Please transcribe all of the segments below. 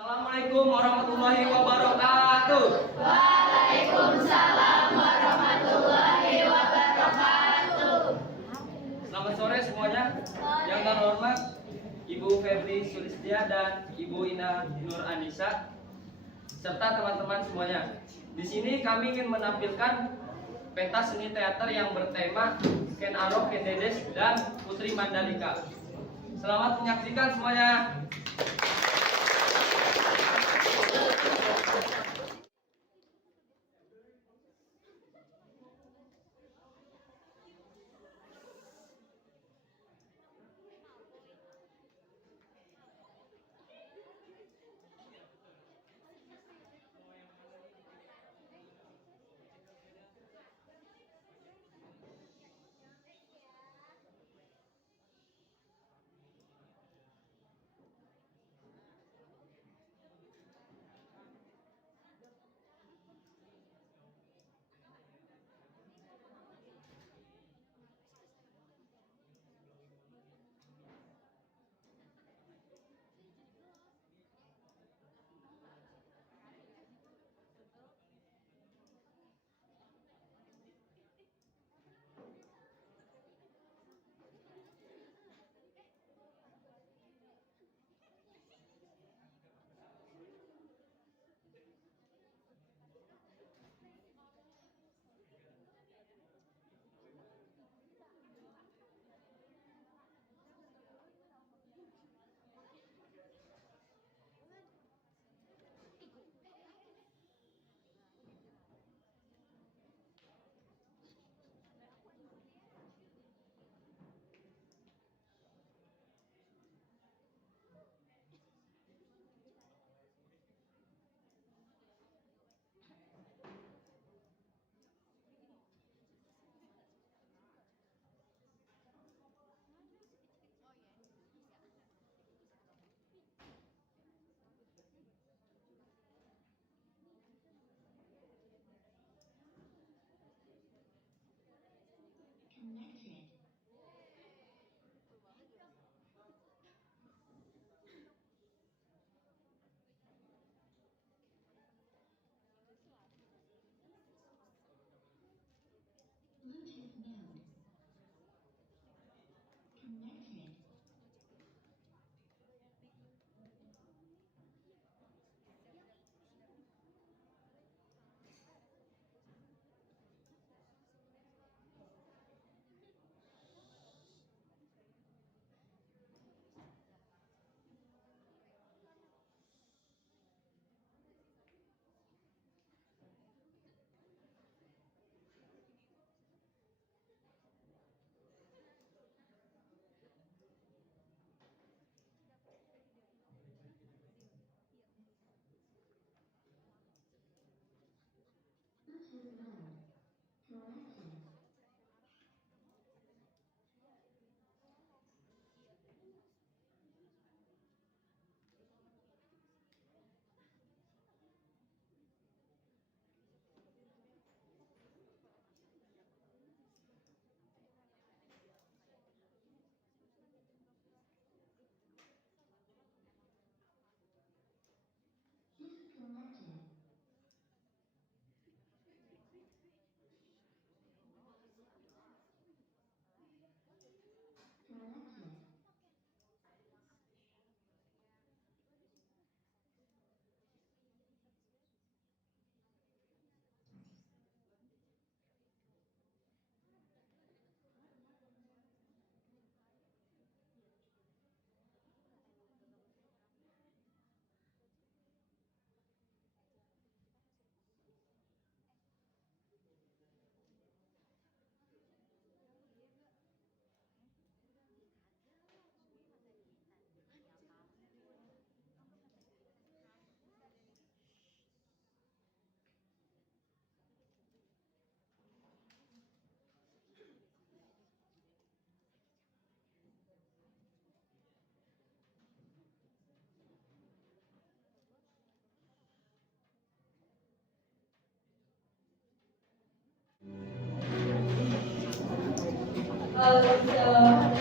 Assalamualaikum warahmatullahi wabarakatuh. Waalaikumsalam warahmatullahi wabarakatuh. Selamat sore semuanya. Yang terhormat Ibu Febri Sulistia dan Ibu Ina Nur Anissa serta teman-teman semuanya. Di sini kami ingin menampilkan pentas seni teater yang bertema Ken Arok, Ken Dedes, dan Putri Mandalika. Selamat menyaksikan semuanya.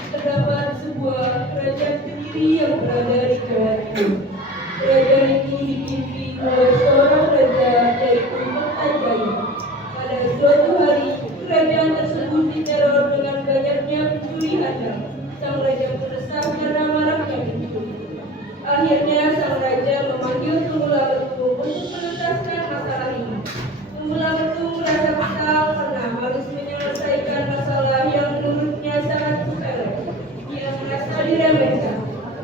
Terdapat sebuah kerajaan sendiri yang berada di kerajaan. Kerajaan ini dipimpin oleh seorang raja yaitu Kertajaya. Pada suatu hari, kerajaan tersebut diteror dengan banyaknya pencuri handal. Sang raja meresah karena maraknya pencuri. Akhirnya sang raja memanggil Tunggula Ketum untuk menuntaskan masalah ini. Tunggula Ketum merasa kesal karena harus menyelesaikan masalah yang menurutnya sangat sepele. Dia merasa diremehkan.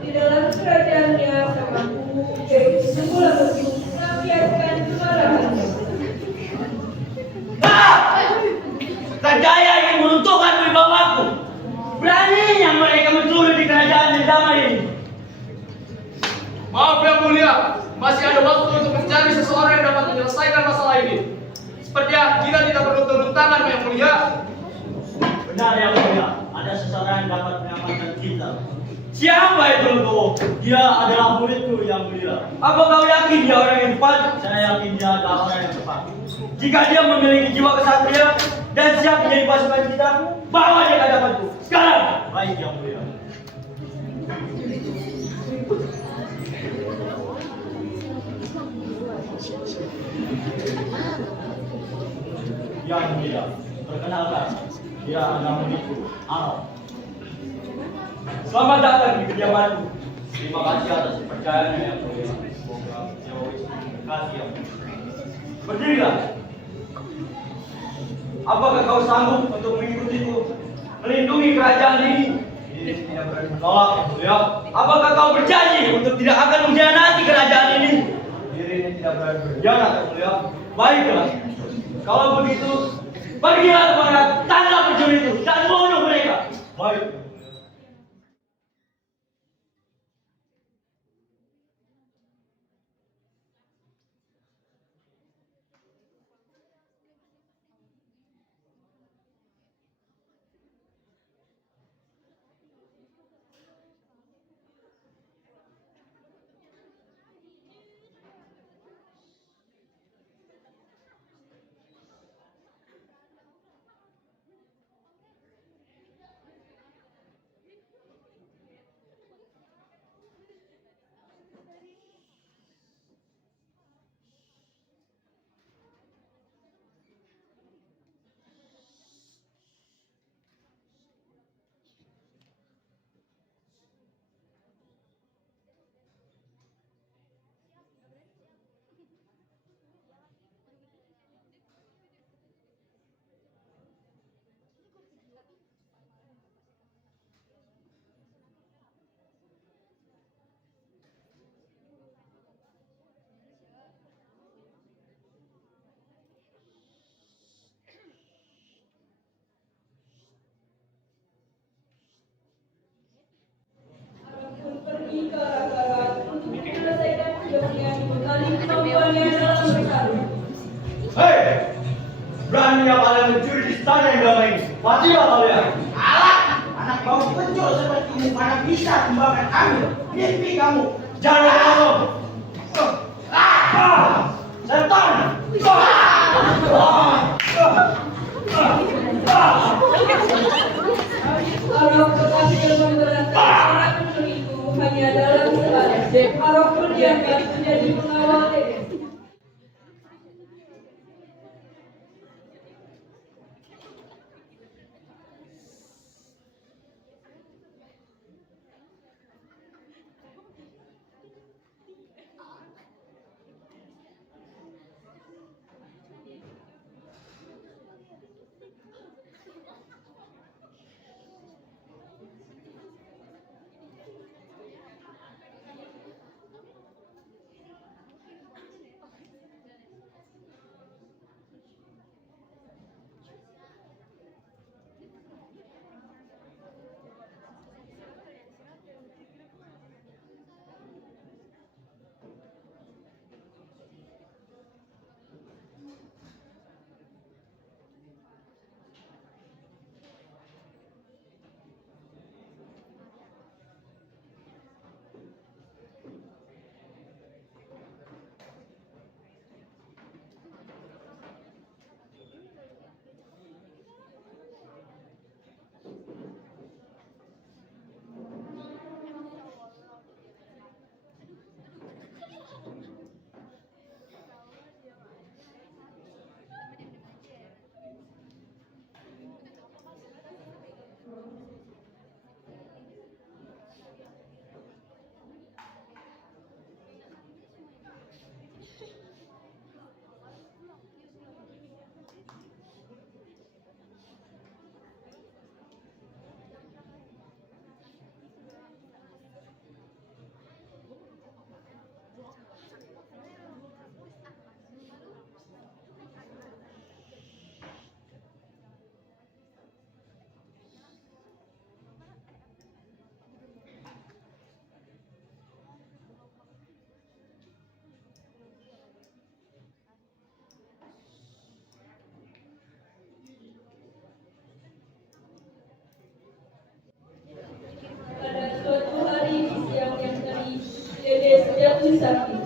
Di dalam kerajaannya, sang ratu yaitu Tunggula Ketum melampiaskan kemarahannya. Kerajaan ingin meruntuhkan wibawaku. Beraninya mereka mencuri di kerajaan di zaman ini. Maaf yang mulia, masih ada waktu untuk mencari seseorang yang dapat menyelesaikan masalah ini. Sepertinya kita tidak perlu turun tangan yang mulia. Benar yang mulia, ada seseorang yang dapat menyelamatkan kita. Siapa itu Legowo? Dia adalah muridku yang mulia. Apa kau yakin dia orang yang tepat? Saya yakin dia adalah orang yang tepat. Jika dia memiliki jiwa kesatria dan siap menjadi pasukan kita, bawa dia ke hadapanku sekarang. Baik yang mulia. Yang mulia, perkenalkan, dia adalah muridku, Arok. Selamat datang di kediamanku. Terima kasih atas kepercayaannya yang mulia. Semoga jauh kasih yang mulia. Berdirilah. Apakah kau sanggup untuk mengikutiku melindungi kerajaan ini? Ini tidak berani menolak yang mulia. Apakah kau berjanji untuk tidak akan mengkhianati kerajaan ini? Diri ini tidak berani berkhianat yang mulia. Baiklah. Kalau begitu, pergilah kepada tanda pencuri itu dan bunuh mereka. Baik. Pergi ke arah barat untuk menyelesaikan tugasnya di bekali kemampuannya dalam bertarung. Hei! Berani yang kalian mencuri di istana yang damai ini? Matilah kalian! Alah, anak bau penjol sepertimu mana bisa kembangkan kami? Mimpi kamu. Jangan ngomong! Setan! Arok berhasil memberantas para pencuri itu hanya dalam sehari. Arok pun diangkat menjadi pengawal Deden. jatuh sakit.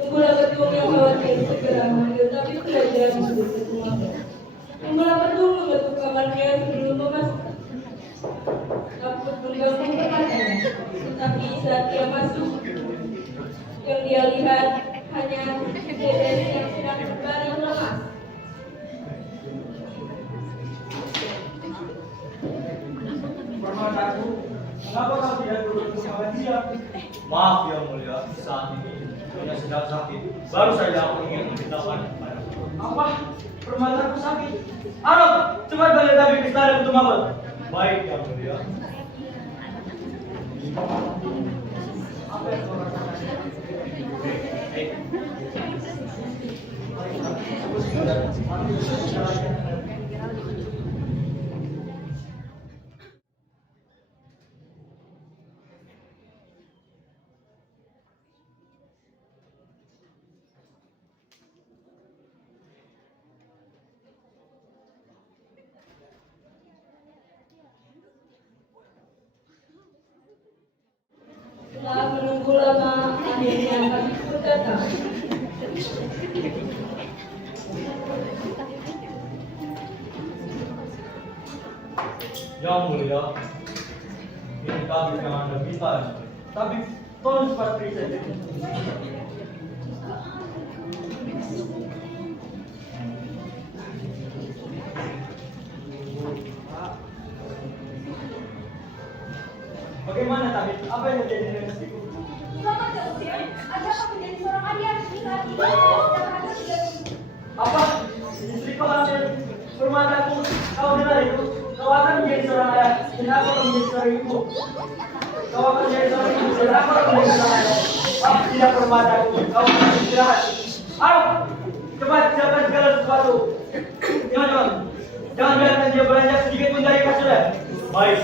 Tunggulah petung yang khawatir segera menghadapi kerajaan hidup ketuanya. Tunggulah petung mengetuk kamarnya sebelum memasak. Takut mengganggu permatannya, tetapi saat dia masuk, yang dia lihat hanya Dedes yang sedang berbaring lemas. Permataku, mengapa kau tidak duduk bersama dia? Maaf yang mulia, saat ini Nyonya sedang sakit. Baru saja aku ingin memberitahukan padamu. Apa? Permataku sakit? Arab, cepat balik tabib ke istana untuk mabel. Baik yang mulia. Apa yang kau rasakan? Setelah menunggu lama, akhirnya kami pun datang. Yang mulia, ini tabib yang Anda minta. Tapi tolong cepat periksa itu. Bagaimana tabib? Apa yang terjadi dengan istriku? Selamat ya Usia, Anda akan menjadi seorang ayah jika tidak sedang ada 3 minggu. Apa? Istriku hamil. Permataku, kau dengar itu? Kau akan menjadi seorang ayah dan aku akan menjadi seorang ibu. Kau akan menjadi seorang ibu dan aku akan menjadi seorang ayah. Ah, tidak permataku, kau akan istirahat. Ayo, cepat siapkan segala sesuatu. Jangan biarkan dia beranjak sedikit pun dari kasurnya. Baik.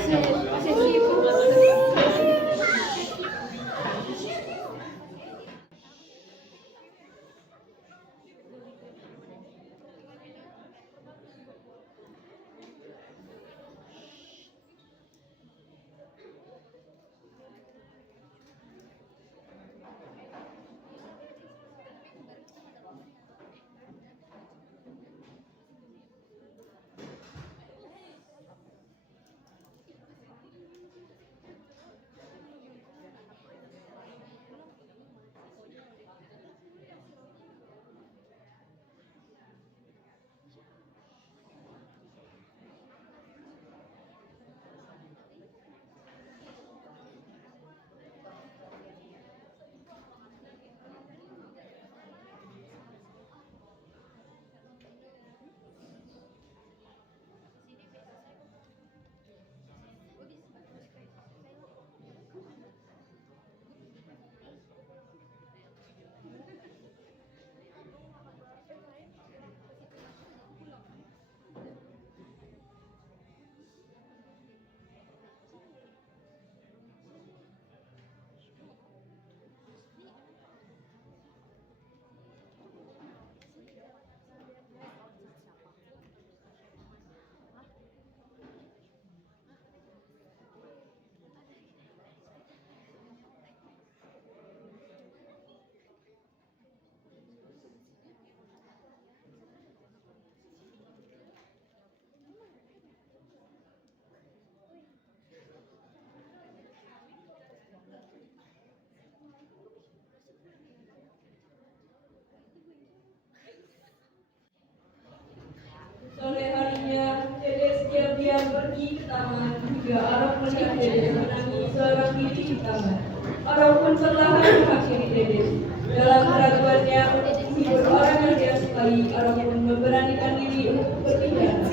Sore harinya, Dedes diam-diam pergi ke taman hingga Arab melihat Dedes menangis seorang diri di taman. Arab pun perlahan mengakhiri Dedes. Dalam keraguannya untuk menghibur orang yang dia sukai, Arab pun memberanikan diri untuk berpindah.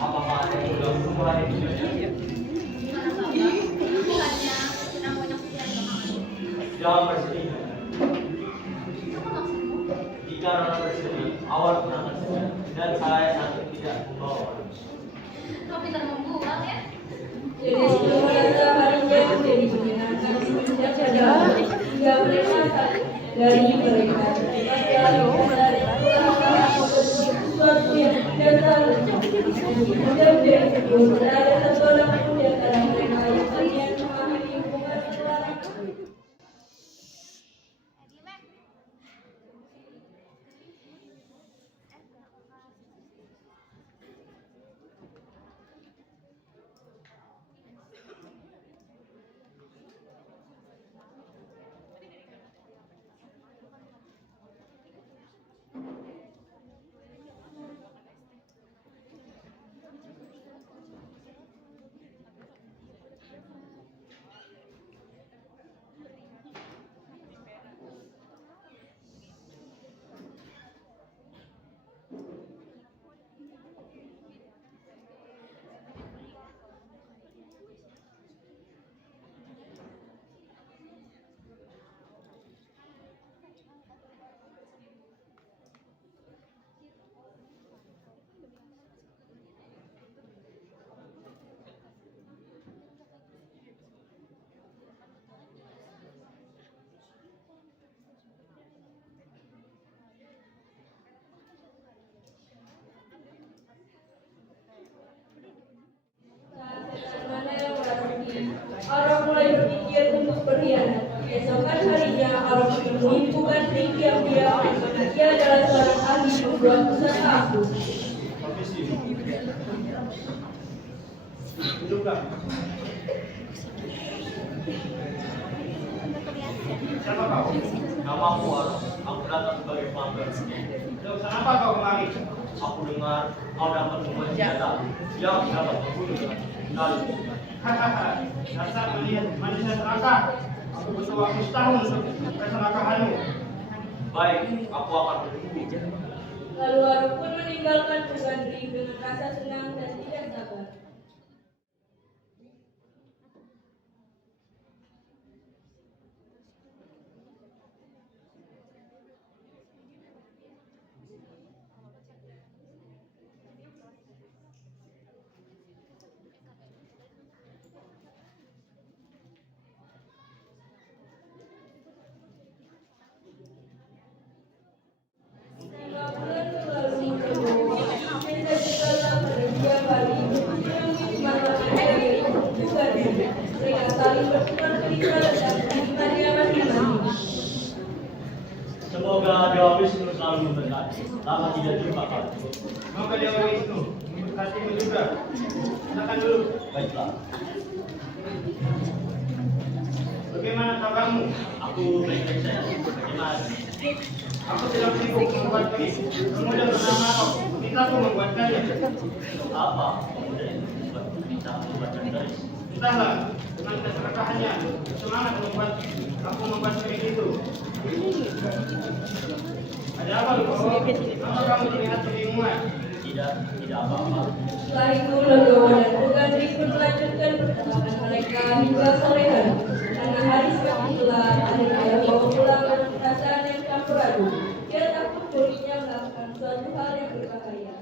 Apakah ada yang sudah mulai videonya? Jangan bersedih. Jika orang bersedih, awal pun akan sedih. Dan saya sakit tidak membawa orang. Kau pintar membuang ya. Dedes yang merasa harinya menjadi menyenangkan semenjak sadar hingga mereka dari mereka. Sesuatu yang tidak salah. Dan Meskipun tidak ada satu orang pun di antara mereka yang kalian memahami hubungan perlawanan. Mana yang merasuki, orang mulai berpikir untuk berkhianat. Keesokan harinya, orang menemui bukan tinggi yang dia, karena dia adalah seorang ahli membuat pusaka aku. Duduklah. Siapa kau? Namaku Aron. Aku datang sebagai pelanggan. Loh, kenapa kau kemari? Aku dengar kau dapat membuat senjata yang dapat membunuh dengan sekali. Hahaha, dasar manusia serakah. Aku butuh waktu setahun untuk keserakahanmu. Baik, aku akan menunggu. Lalu Aron pun meninggalkan Sugandri dengan rasa senang dan tidak sabar. Semoga Dewa Wisnu selalu memberkati. Lama tidak jumpa kali. Semoga Dewa Wisnu memberkatimu juga. Silakan dulu. Baiklah, Bagaimana kabarmu? aku baik-baik saja. Bagaimana? Aku sedang sibuk membuat keris. Kemudian bernama kau. Kita pun membuatkannya. Apa? Kemudian kita membuat garis. Entahlah, dengan keserakahannya, semangat membuat aku membuat keris itu. Ada apa lu? Kenapa kamu terlihat kebingungan? Tidak apa-apa. Setelah itu Legowo dan Sugandri pun melanjutkan perjalanan mereka hingga sore hari. Karena hari semakin gelap, akhirnya Legowo pulang dengan perasaan yang campur aduk. Dia takut dirinya melakukan suatu hal yang berbahaya.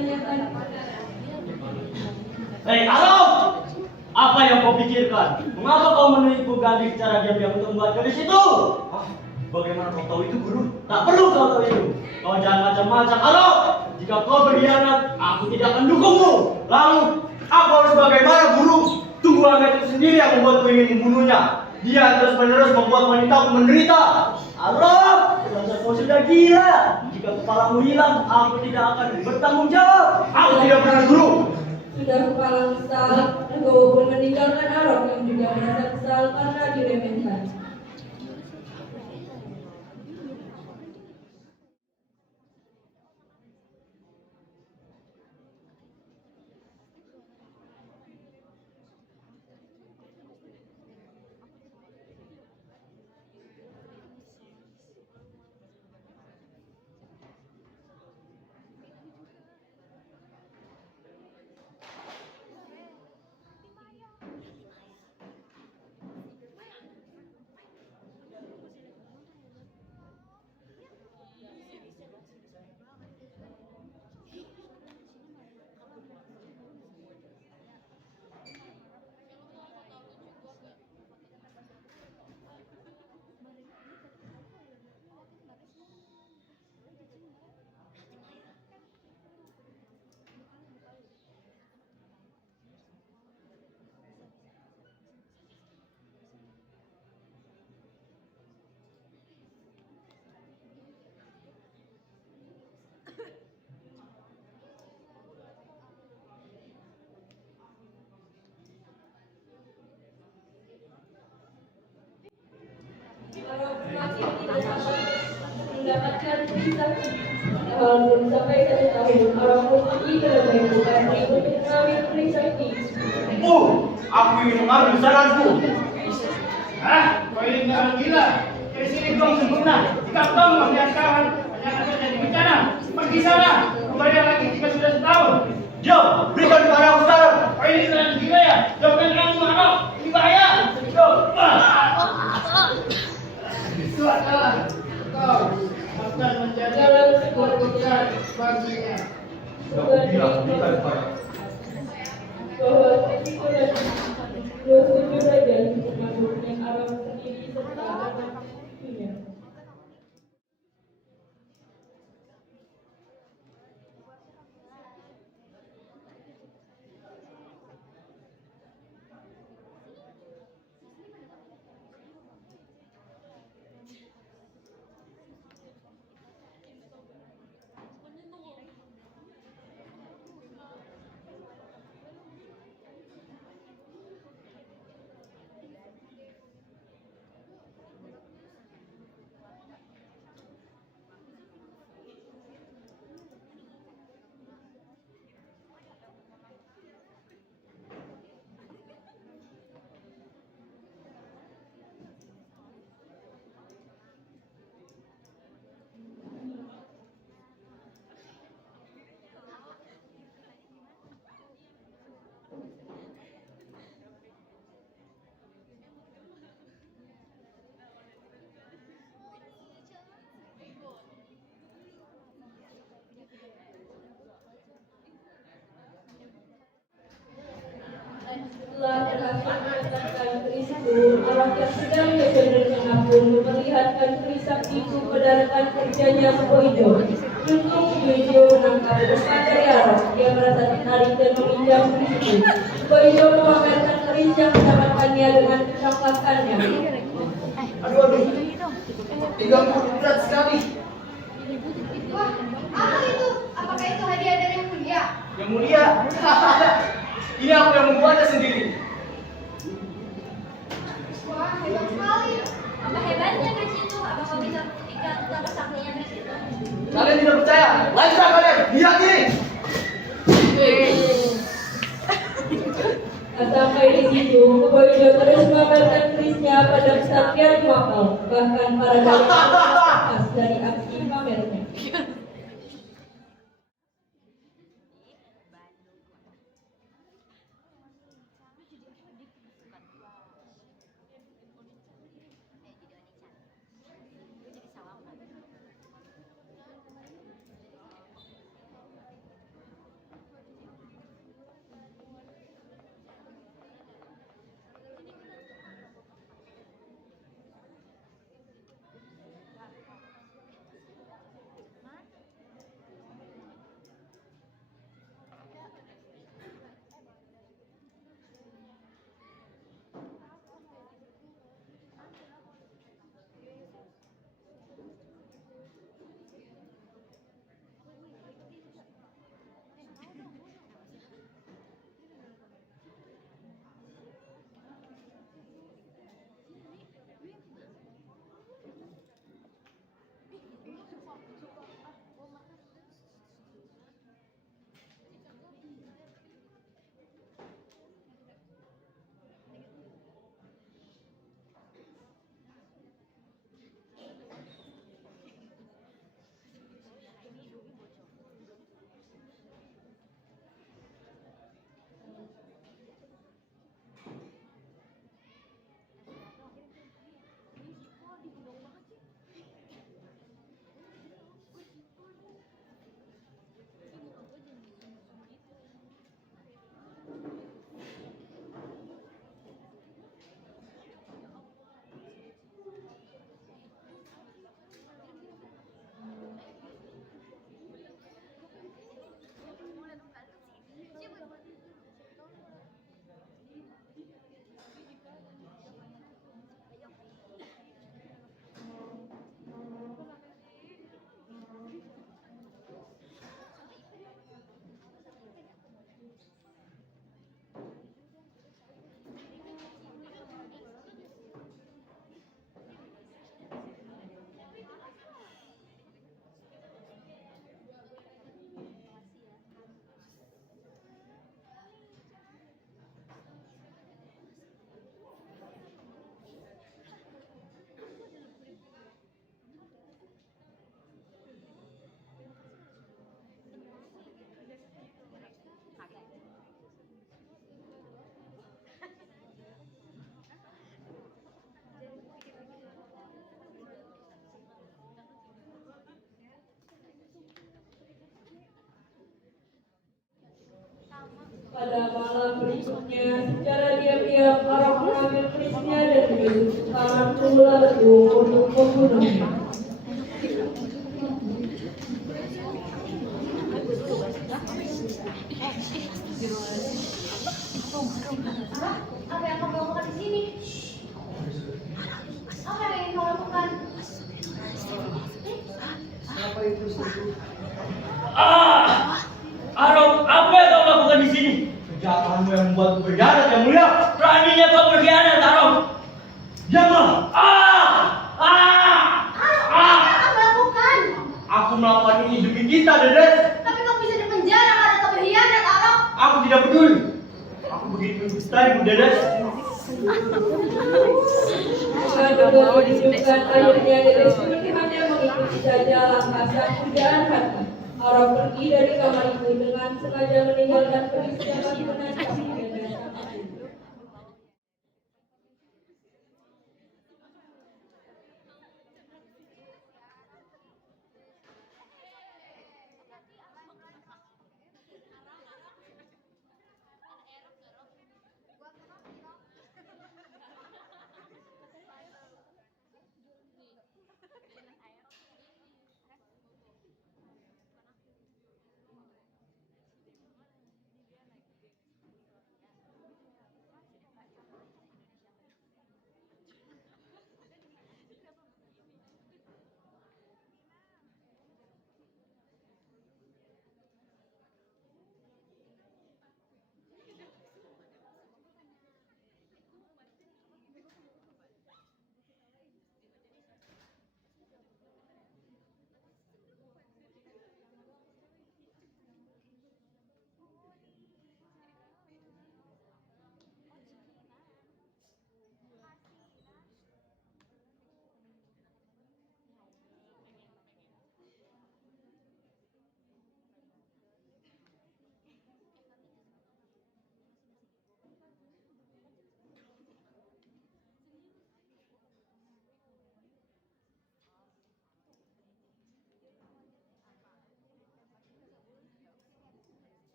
menanyakan. Hei, Arum! Apa yang kau pikirkan? Mengapa kau menipu gadis cara diam-diam untuk membuat gadis itu? Ah, bagaimana kau tahu itu, Guru? Tak perlu kau tahu itu. Kau jangan macam-macam, Arum! Jika kau berkhianat, aku tidak akan dukungmu. Lalu, aku harus bagaimana, Guru? Tunggu Ahmed itu sendiri yang membuatku ingin membunuhnya. Dia terus-menerus membuat wanita menderita. Arum! Rasa kau sudah gila. Jika kepalamu hilang, aku tidak akan bertanggung jawab. Aku tidak pernah, Guru. Sudah kepala kesal, Legowo pun meninggalkan Arok yang juga merasa kesal karena diremehkan. Arok semakin tidak sabar mendapatkan Trisakti. Walaupun sampai 1 tahun, Arok pun pergi ke Lembaga Bupati untuk mengambil Trisakti. Aku ingin mengambil saranku. Hah? Kau ini benar gila? Dari sini belum sempurna. Jika kau masih sekarang, hanya akan terjadi bencana. Pergi sana. Kembali lagi jika sudah setahun. Jom, berikan kepada aku sekarang. Kau ini benar gila ya? Jauhkan kamu, Arok. Ini bahaya. Jom. Itu adalah kau akan menjadi korban baginya. Bahwa resiko dan dosa saja untuk masuknya Arok sendiri serta anak cucunya. Setelah berhasil mendapatkan keris itu, Arok yang sedang menyederhanakan pun memperlihatkan Trisakti itu pada rekan kerjanya Boijo. Untung Boijo menangkap depan dari Arok. Dia merasa tertarik dan meminjam keris itu. Boijo memamerkan keris yang mendapatkannya dengan ketangkasannya. Aduh. Pinggangku berat sekali. Wah, apa itu? Apakah itu hadiah dari yang mulia? Yang mulia. Ini aku yang membuatnya sendiri. Wah, hebat sekali. Apa hebatnya keris itu? Apa kau bisa membuktikan betapa saktinya keris itu? Kalian tidak percaya? Lanjutlah kalian. Lihat ini. Sampai di situ, Boijo terus memamerkan kerisnya pada kesatria Makau. Bahkan para dalang lepas dari aksi pamernya. Pada malam berikutnya, secara diam-diam Arok mengambil kerisnya dan menyusup ke kamar Tumula Betung untuk membunuhnya. Apa yang kamu lakukan di sini? Apa yang ingin kamu lakukan? Arok, apa yang kau lakukan di sini? Kejahatanmu yang membuatku berkhianat yang mulia. Beraninya kau berkhianat, Arok. Diamlah. Apa yang kamu lakukan? Aku melakukan ini demi kita, Dedes. Tapi kamu bisa dipenjara karena kau berkhianat, Arok. Aku tidak peduli. Aku begitu mencintaimu, Dedes. Dengan kedua tunjukkan akhirnya Dedes seperti hanya mengikuti saja langkah sang pujaan hati. Arok pergi dari kamar itu dengan sengaja meninggalkan keris yang masih menancap di dada sang ibu.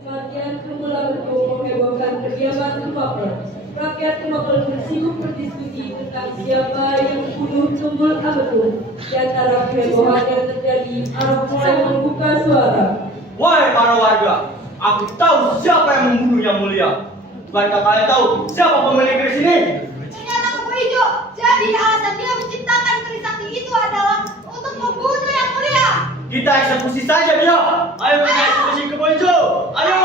Kematian Tumula Betung menghebohkan kediaman Tumapel. Rakyat Tumapel bersibuk berdiskusi tentang siapa yang membunuh Tumul Abetung. Di antara kehebohan yang terjadi, Arok mulai membuka suara. Wahai para warga, aku tahu siapa yang membunuh yang mulia. Bukankah kalian tahu siapa pemilik keris ini? Ternyata kuku hijau. Jadi alasan dia menciptakan keris sakti itu adalah untuk membunuh yang mulia. Kita eksekusi saja dia. Ayo kita eksekusi ke Bonjo. Ayo.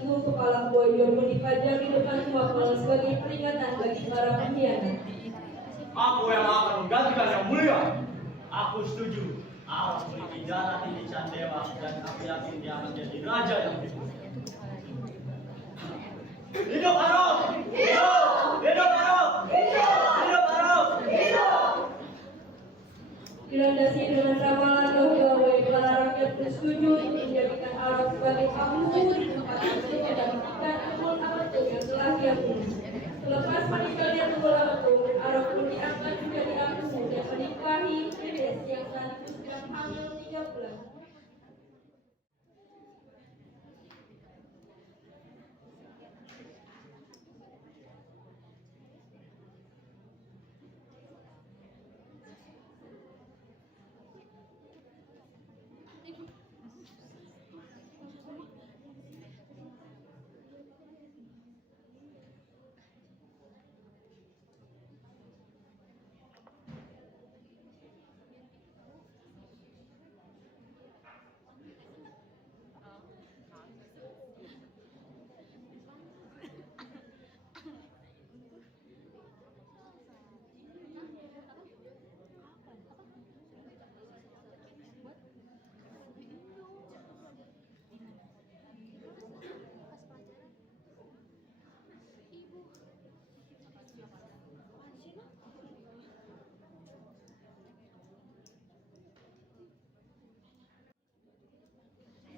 itu kepala Boyo dipajang di depan Wapel sebagai peringatan bagi para pengkhianat. Aku yang akan menggantikan yang mulia. Aku setuju. Aku memiliki darah tinggi Candewa dan aku yakin dia akan jadi raja yang hidup. Hidup Arok! Hidup! Hidup Arok! Hidup! Hidup Arok! Hidup! Dilandasi dengan ramalan bahwa para rakyat bersetuju untuk menjadikan Arok sebagai penghulu di tempat itu dan menghentikan Tunggul Ametung yang telah diambil. Selepas meninggalnya Tunggul Ametung, Arok pun diangkat menjadi Ametung dan menikahi Fides yang saat itu sedang hamil 3 bulan.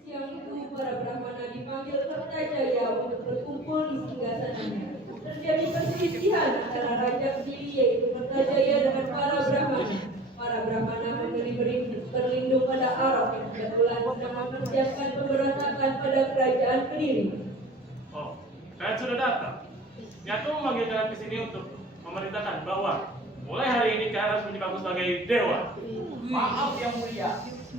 Siang itu para Brahmana dipanggil Kertajaya untuk berkumpul di singgasananya. Terjadi perselisihan antara Raja Kediri yaitu Kertajaya dengan para Brahmana. Para Brahmana memberi berlindung pada Arok yang kebetulan sedang mempersiapkan pemberontakan pada kerajaan Kediri. Oh, kalian sudah datang. Aku memanggil kalian ke sini untuk memerintahkan bahwa mulai hari ini kalian harus menjadi sebagai dewa. Maaf yang mulia,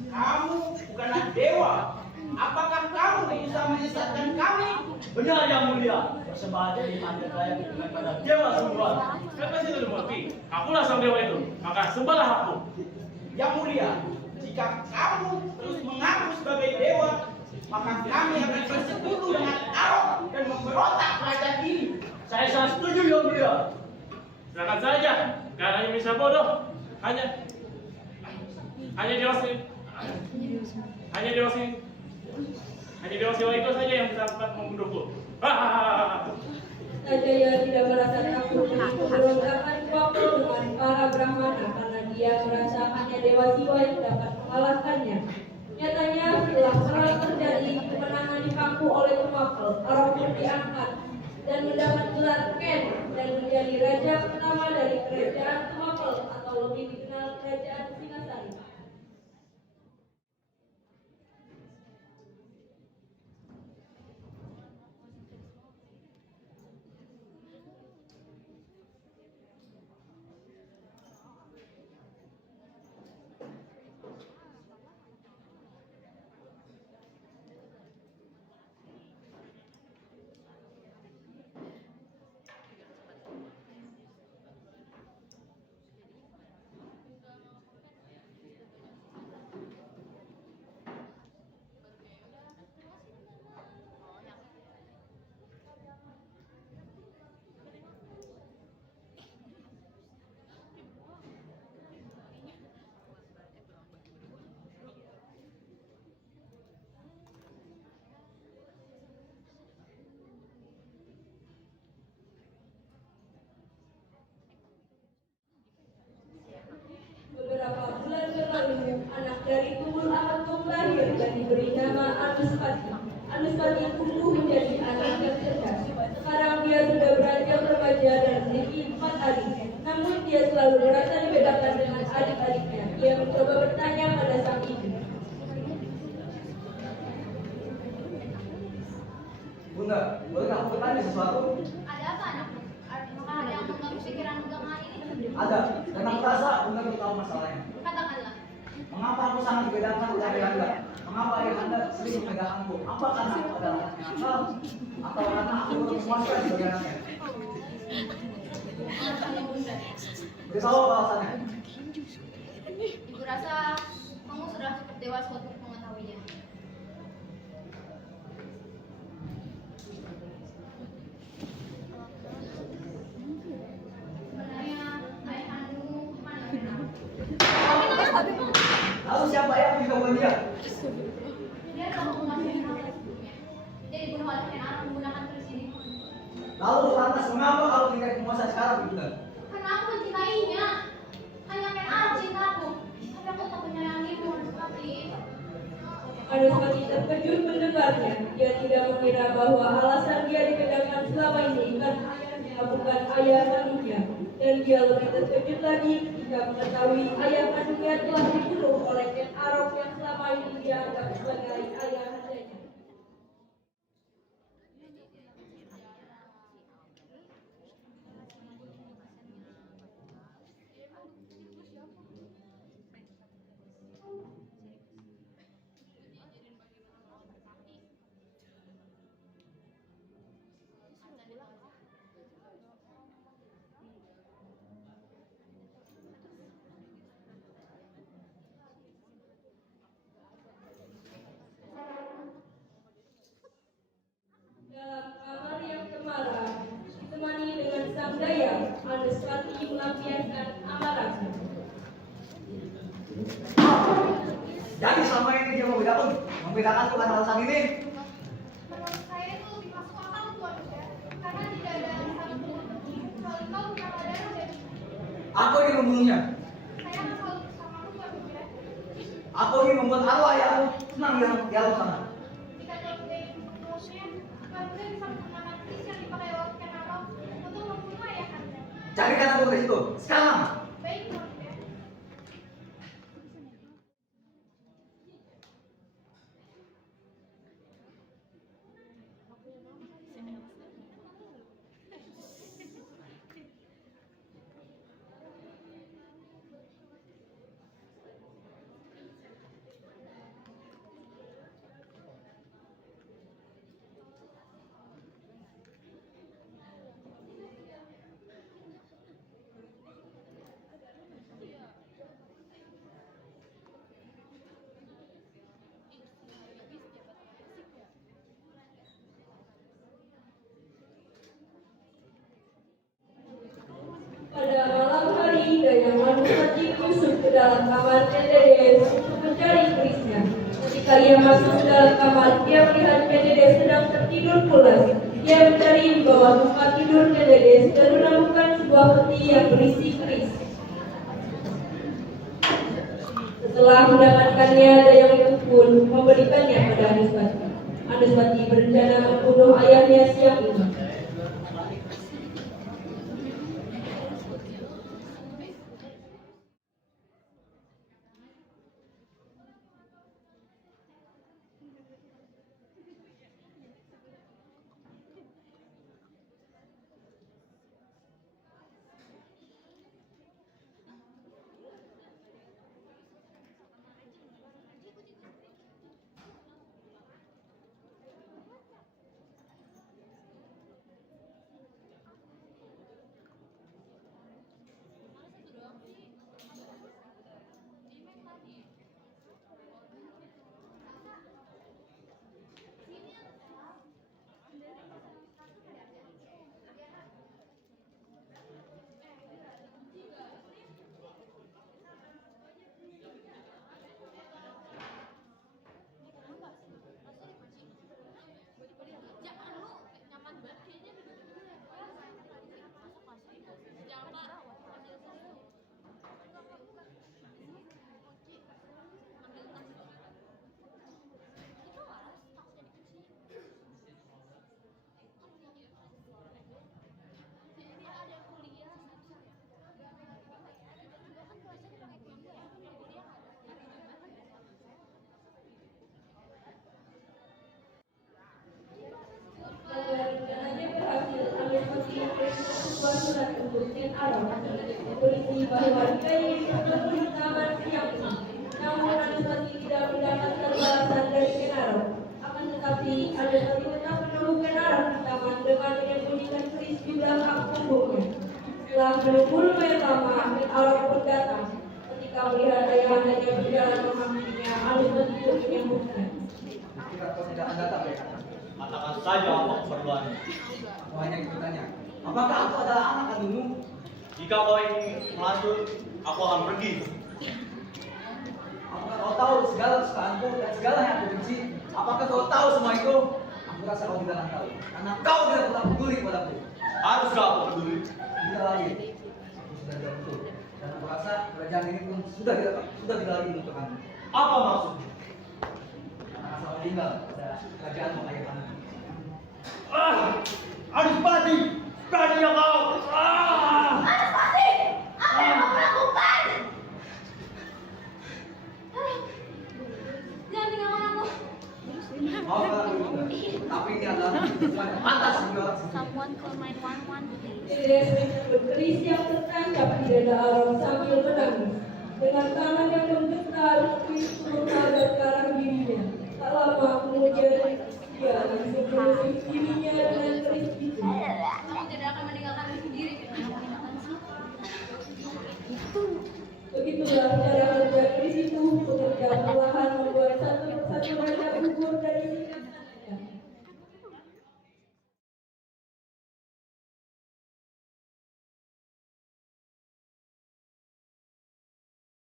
kamu bukanlah dewa. Apakah kamu bisa menyesatkan kami? Benar yang mulia. Persembahan jadi tanda layak diberikan pada dewa semua. Kalian pasti sudah mengerti. Akulah sang dewa itu, maka sembahlah aku. Yang mulia, jika kamu terus mengaku sebagai dewa, maka kami akan bersekutu dengan Arok dan memberontak kerajaan ini. Saya sangat setuju yang mulia. Silakan saja, kalian hanya bisa bodoh. Hanya dewa Siwa itu saja yang bisa dapat membunuhku. Kertajaya tidak merasa takut dengan pemberontakan Wapel dengan para Brahmana karena dia merasa hanya Dewa Siwa yang dapat mengalahkannya. Nyatanya setelah perang terjadi, kemenangan dipangku oleh Wapel, Arok pun diangkat dan mendapat gelar Ken dan menjadi raja pertama dari kerajaan Wapel atau lebih dikenal kerajaan Singasari. Beberapa bulan berlalu, anak dari Tunggul Ametung lahir dan diberi nama Anuspati. Anuspati tumbuh menjadi anak yang cerdas. Sekarang dia sudah beranjak remaja dan memiliki 4 adik. Namun dia selalu merasa dibedakan dengan adik-adiknya. Dia mencoba bertanya pada sang ibu. Bunda, bolehkah aku bertanya sesuatu? Ada apa anakku? Apakah ada yang mengganggu pikiran belakangan ini? Ada, dan aku rasa Bunda belum tahu masalahnya. Katakanlah. Mengapa aku sangat dibedakan dari Anda? Mengapa ayah Anda sering memegangku? Apa karena aku adalah anaknya nakal? Atau karena aku belum memuaskan sebagai anaknya? Beritahu apa alasannya? Ibu rasa kamu sudah cukup dewasa untuk mengetahuinya. Dia telah menguasai hal sebelumnya. Jadi bunuh oleh Kenara menggunakan keris ini. Lalu lantas mengapa kalau tidak penguasa sekarang Bunda? Karena aku mencintainya. Hanya Kenara cintaku. Tapi aku tak menyayangimu seperti itu. Anuspati terkejut mendengarnya. Dia tidak mengira bahwa alasan dia dipegangkan selama ini karena ayahnya bukan ayah kandungnya. Dan dia lebih terkejut lagi ketika mengetahui ayah kandungnya telah dibunuh oleh Ken Arok yang selama ini dia anggap sebagai ayah handanya. Dalam kamar yang cemara, ditemani dengan sang daya, Anuspati melampiaskan amarahnya. Jadi selama ini dia membedakan bukan alasan ini. Menurut saya itu lebih masuk akal Tuan ya. Karena tidak ada satu pun kecuali kau punya darah dan Aku ingin membunuhnya. saya akan selalu bersamamu Tuan ya. Aku ingin membuat arwah ayahku senang di alam sana. Jika Tuan ingin membunuhnya, Tuan bisa menggunakan keris yang dipakai oleh Kenara untuk membunuh ayah anda. Carikan aku keris itu sekarang. Baik Tuan ya. Pada malam hari, Dayang Anuspati masuk ke dalam kamar Kendedes untuk mencari kerisnya. Ketika ia masuk ke dalam kamar, dia melihat Kendedes sedang tertidur pulas. Dia mencari di bawah tempat tidur Kendedes dan menemukan sebuah peti yang berisi keris. Setelah mendapatkannya, Dayang itu pun memberikannya pada Anuspati. Anuspati berencana membunuh ayahnya siang itu. Berisi bahwa dia ingin menemui taman siang ini. Namun Anuspati tidak mendapatkan balasan dari Kenaro. Akan tetapi Anuspati tetap menunggu Kenaro di taman dengan menyembunyikan keris di belakang punggungnya. Setelah menunggu lumayan lama, Kenaro pun datang. Ketika melihat ayahandanya berjalan menghampirinya, Anuspati pun menyambutnya. Jika kau tidak akan datang, ya kata. Katakan saja apa keperluannya. Aku hanya ingin bertanya, apakah aku adalah anak kandungmu? Jika kau ingin masuk, aku akan pergi. Aku Apakah kau tahu segala kesukaanku dan segala yang aku benci? Apakah kau tahu semua itu? Aku rasa kau tidak akan tahu, karena kau tidak pernah peduli kepadaku. Haruslah aku peduli. Tidak lagi. Aku sudah tidak betul. Dan aku rasa kerajaan ini pun sudah tidak lagi untuk kamu. Apa maksudnya? Karena asal meninggal pada kerajaan ayah kamu. Adipati, berani kau! Adipati, apa yang kamu lakukan? Jangan tinggalkan aku. Maafkan aku juga, tapi ini adalah keputusan yang pantas bagi orang sendiri. Someone call 911 please. Tidak berkeris yang tertangkap di dada Aaron sambil menangis. Dengan tangan yang menggetar, Kristus menghadap ke arah dirinya. Tak lama kemudian dia langsung menutup dirinya dengan keris itu. Kamu tidak akan meninggalkan diri sendiri. Begitulah cara